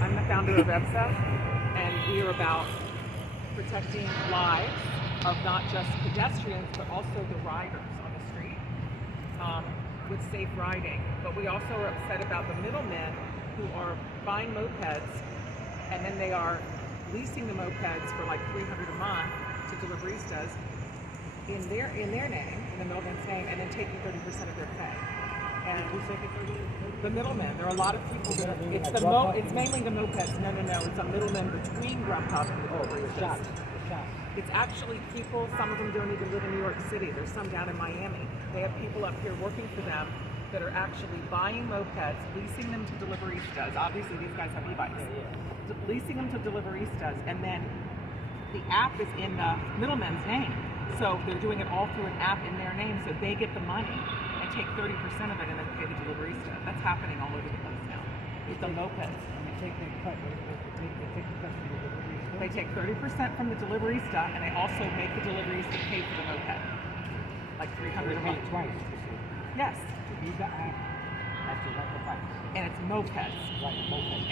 I'm the founder of EBSA, and we are about protecting lives of not just pedestrians, but also the riders on the street with safe riding. But we also are upset about the middlemen who are buying mopeds, and then they are leasing the mopeds for like $300 a month to deliveristas in their name, in the middleman's name, and then taking 30% of their pay. And the middlemen, there are a lot of people that it's mainly the mopeds. No, it's a middleman between Grubhub and the deliveristas. It's actually people, some of them don't even live in New York City. There's some down in Miami. They have people up here working for them that are actually buying mopeds, leasing them to deliveristas. Obviously, these guys have e-bikes. Leasing them to deliveristas, and then the app is in the middleman's name. So they're doing it all through an app in their name, so they get the money and take 30% of it and then pay the deliverista. That's happening all over the place now with the mopeds. They take 30% from the deliverista, and they also make the deliverista pay for the moped, like $300 a month. Twice. Yes. To use the app, have to rent the bike. And it's mopeds. Right, mopeds.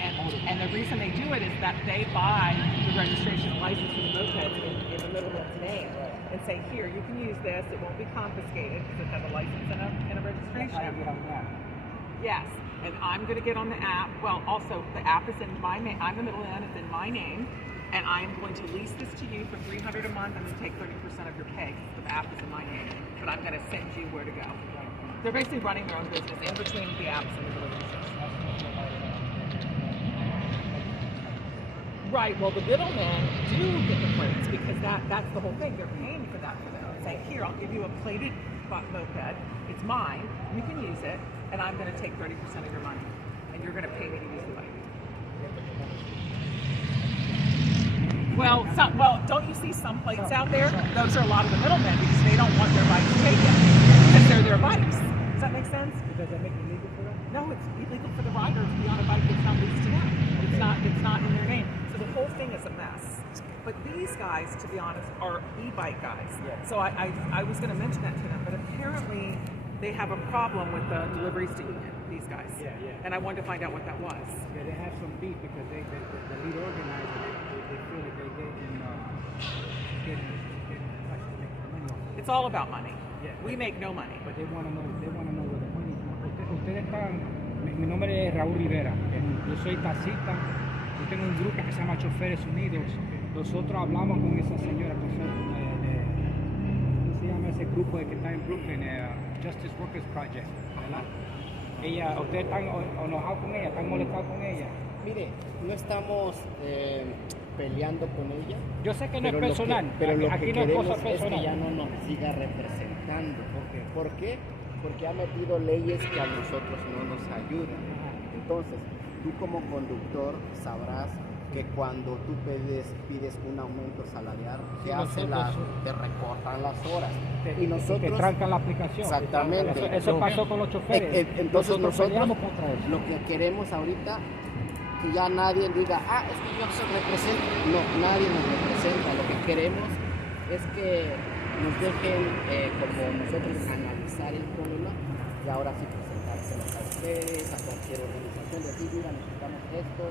And the reason they do it is that they buy the registration and license for the mopeds in the middleman's name and say, here, you can use this. It won't be confiscated because it has a license and a registration. Yes. And I'm going to get on the app. Well, also, the app is in my name. I'm the middleman. It's in my name. And I am going to lease this to you for $300 a month and then take 30% of your pay. The app is in my name. But I'm going to send you where to go. They're basically running their own business in between the apps and the delivery systems. Right. Well, the middlemen do get the plates because that's the whole thing. They're paying for that for them. Say, here, I'll give you a plated moped. It's mine. You can use it. And I'm going to take 30% of your money. And you're going to pay me to use the bike. Well, don't you see some plates out there? Those are a lot of the middlemen because they don't want their bikes taken because they're their bikes. Does that make sense? Does that make it illegal for them? No, it's illegal for the rider to be on a bike that's not leased to them. It's not in their name. So the whole thing is a mess. But these guys, to be honest, are e-bike guys. Yeah. So I was going to mention that to them, but apparently they have a problem with the deliverista union, these guys. Yeah. And I wanted to find out what that was. Yeah, they have some beef because the lead organizer, they feel like they're getting money off. It's all about money. Yeah. We make no money. But they want to know where the money is from. Ustedes están, mi nombre es Raúl Rivera, yo soy taxista, yo tengo un grupo que se llama Choferes Unidos. Nosotros hablamos con esa señora, ¿cómo se llama ese grupo que está en Brooklyn? Justice Workers Project, ¿verdad? ¿Ustedes están enojados con ella? ¿Están molestados con ella? Mire, no estamos peleando con ella. Yo sé que no es personal, pero lo aquí que no es queremos cosa personal. es que ya no nos siga representando. ¿Por qué? Porque ha metido leyes que a nosotros no nos ayudan. Entonces, tú como conductor sabrás que cuando tú pides un aumento salarial, te recortan las horas. Y nosotros te trancan la aplicación. Exactamente. Eso pasó con los choferes. Entonces nosotros contra eso. Lo que queremos ahorita, que ya nadie diga, es que yo se represento. No, nadie nos representa. Lo que queremos es que nos dejen, como nosotros, analizar el problema y ahora sí presentárselos a ustedes, a cualquier organización, decir, mira, necesitamos esto.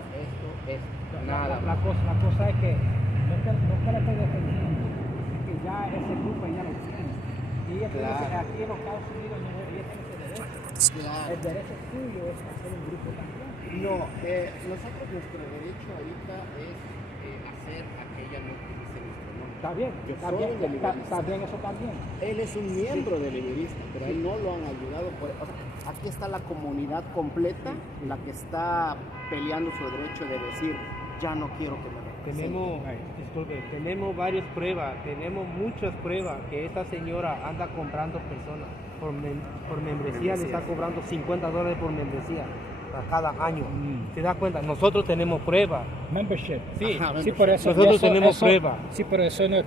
Nada. La cosa es que no es que la estoy defendiendo, es que ya ese grupo ya lo tiene. Y ella tiene que, aquí en los Estados Unidos, ella tiene ese derecho. Claro. El derecho tuyo es hacer un grupo también. No, nosotros nuestro derecho ahorita es hacer a que ella no utilice nuestro nombre. Está bien, está bien, eso también. Él es un miembro del Liberista, pero a él no lo han ayudado. Aquí está la comunidad completa, la que está peleando su derecho de decir, ya no quiero que me representen. Tenemos varias pruebas, tenemos muchas pruebas que esta señora anda comprando personas por membresía, le está cobrando $50 por membresía cada año. ¿Se da cuenta? Nosotros tenemos pruebas. Membership. Sí, sí, por eso. Nosotros tenemos pruebas. Sí, pero eso no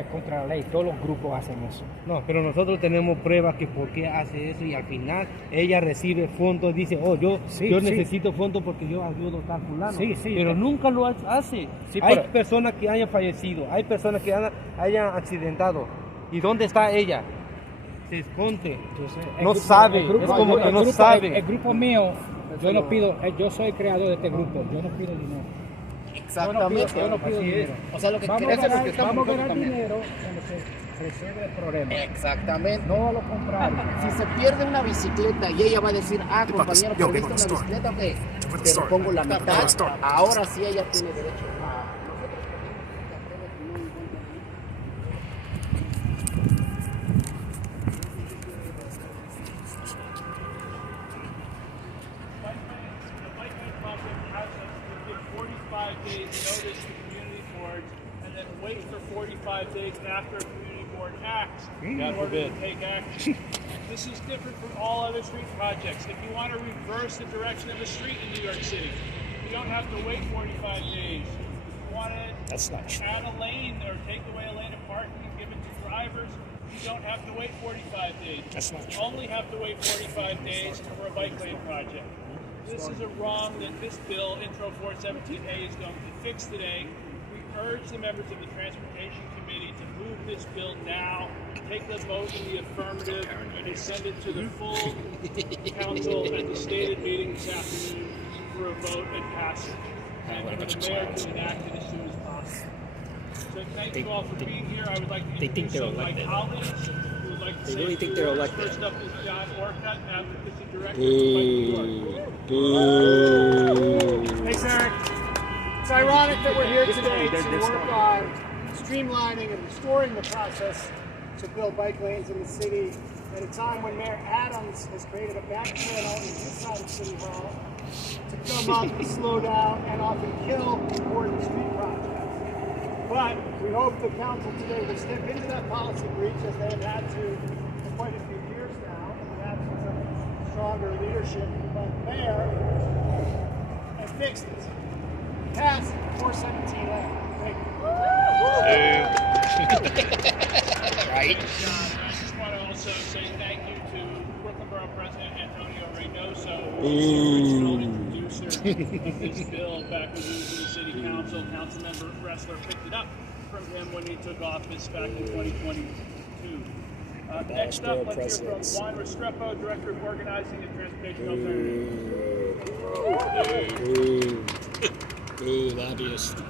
es contra la ley. Todos los grupos hacen eso. No, pero nosotros tenemos pruebas que por qué hace eso y al final ella recibe fondos, dice, yo necesito fondos porque yo ayudo a tal fulano. Sí, pero nunca lo hace. Sí, hay personas que hayan fallecido, hay personas que hayan accidentado. ¿Y dónde está ella? Se esconde. Entonces, no sabe, es como que no sabe. El grupo mío Yo no pido, yo soy creador de este grupo, yo no pido dinero. Exactamente. Yo no pido dinero. O sea, lo que Vamos queremos a ganar, que estamos vamos a nosotros ganar también. dinero cuando se resuelve el problema. Exactamente. No a lo contrario. Si se pierde una bicicleta y ella va a decir, compañero, perdiste una bicicleta, ok, te lo pongo la mitad, ahora sí ella tiene derecho a... Days notice to community boards and then wait for 45 days after a community board acts in order to take action. This is different from all other street projects. If you want to reverse the direction of the street in New York City, you don't have to wait 45 days. If you want to add a lane or take away a lane of parking and give it to drivers, you don't have to wait 45 days. That's not true. You only have to wait 45 days for a bike lane project. This is a wrong that this bill, Intro 417A, is going to fix today. We urge the members of the Transportation Committee to move this bill now, take the vote in the affirmative, and send it to the full council at the stated meeting this afternoon for a vote and passage. And for the mayor to enact it as soon as possible. So thank you all for being here. I would like to introduce some of my colleagues who would like to say a few words. First up is John Orcutt, Advocacy Director of New York. Thanks, Eric. It's ironic that we're here today to work on streamlining and restoring the process to build bike lanes in the city at a time when Mayor Adams has created a back channel inside of City Hall to come up and slow down and often kill important street projects. But we hope the council today will step into that policy breach, as they have had to for quite a few years now, in the absence of stronger leadership by the mayor, and fix this. Pass 417A. Thank you. Right. I just want to also say thank you to Brooklyn Borough President Antonio Reynoso, who was the original introducer of this bill back when he was in the City Council. Councilmember Restler picked it up from him when he took office back in 2022. Next up, let's hear from Juan Restrepo, Director of Organizing and Transportation Alternatives. Ooh, lobbyist.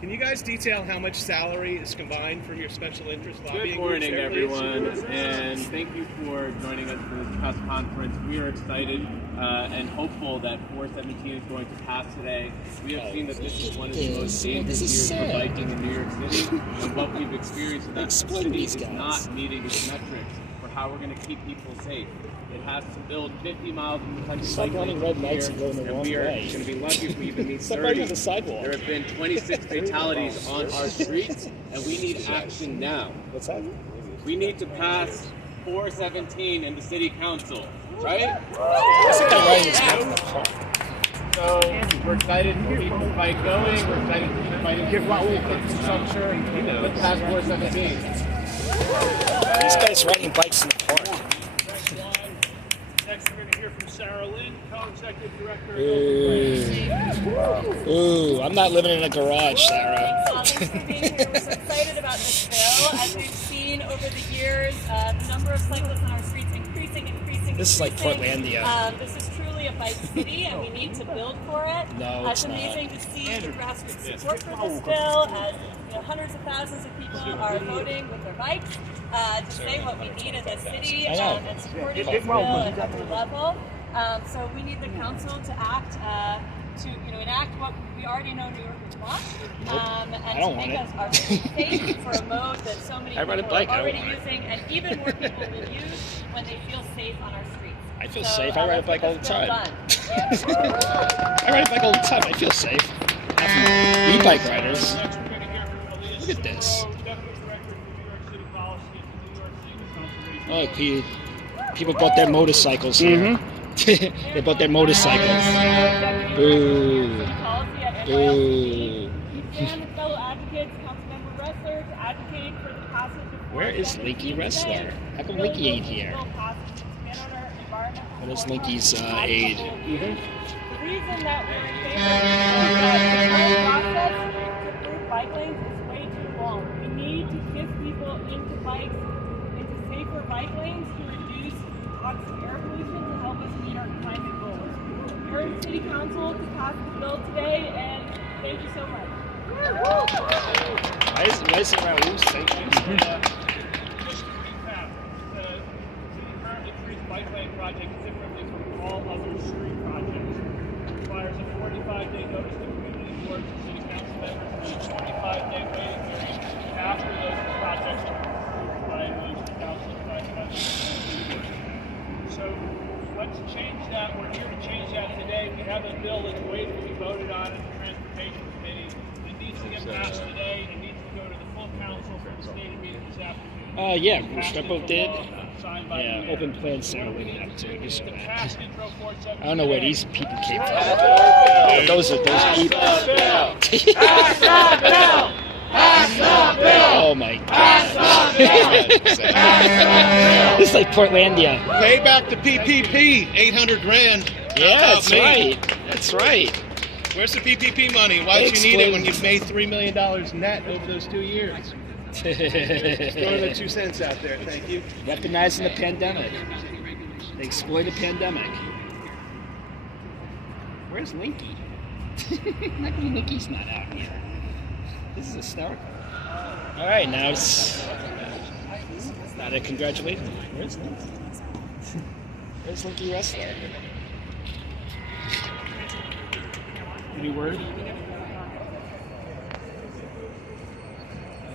Can you guys detail how much salary is combined from your special interest lobbying Good morning, groups there, everyone, and thank you for joining us for this press conference. We are excited and hopeful that 417 is going to pass today. We have seen that this is one of the most dangerous years for biking in New York City, and what we've experienced in that city is not meeting its metrics for how we're going to keep people safe. It has to build 50 miles of protected bike lanes here, and we are going to be lucky if we even meet 30. There have been 26 fatalities on our streets, and we need action now. What's that? We need to pass 417 in the city council, right? So we're excited to keep the fight going. We're excited to keep fighting. Let's pass 417. These guys riding bikes in the park. Next, we're going to hear from Sarah Lynn, Co-Executive Director of OpenPlans. Ooh, I'm not living in a garage, Sarah. Thanks for being here. We're so excited about this bill. As we've seen over the years, the number of cyclists on our streets increasing. This is like Portlandia. This is truly a bike city, and we need to build for it. No, it's amazing to see the grassroots support for this bill, as hundreds of thousands of people are voting with their bikes to say what we need in this city and supporting this bill at every level. So we need the council to act to enact what we already know New Yorkers want, and to make us our safe for a mode that so many people are already using, and even more people will use when they feel safe on our streets. I feel safe. I ride a bike all the time. I ride a bike all the time. I feel safe. E-bike riders. Look at this. Oh, people bought their motorcycles here. They bought their motorcycles. Boo. Boo. Where is LincolnRestler? How come Linky ain't here? What is Linky's aid? The reason that we're in favor of the process to approve bike lanes is way too long. We need to shift people into bikes, into safer bike lanes to reduce toxic air pollution to help us meet our climate goals. We urge City Council to pass the bill today, and thank you so much. Why is Raul saying Just to recap, the city currently treats bike lane projects differently from all other street projects. It requires a 45-day notice to community boards and city council members and a 25-day waiting period after those projects are approved by the council and by the city board. So let's change that. We're here to change that today. We have a bill that's waiting to be voted on in the Transportation Committee. It needs to get passed today. It needs to go to the full council for the state meeting this afternoon. yeah, Restrepo did. Yeah, open plan ceremony after. I don't know where these people came from. Those are those people. Oh my God. It's like Portlandia. Pay back the PPP, 800 grand. Yeah, that's right. That's right. Where's the PPP money? Why did you need it when you've made $3 million net over those 2 years? Just throwing the 2 cents out there. Thank you. Weaponizing the pandemic. They exploit the pandemic. Where's Linky? Like Linky's not out here. This is hysterical. All right, now it's not a congratulations. Where's Linky? Where's LincolnRestler? Any word?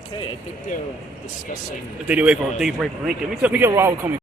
Okay, I think they're discussing. They do wait for Lincoln. Let me get Raul coming.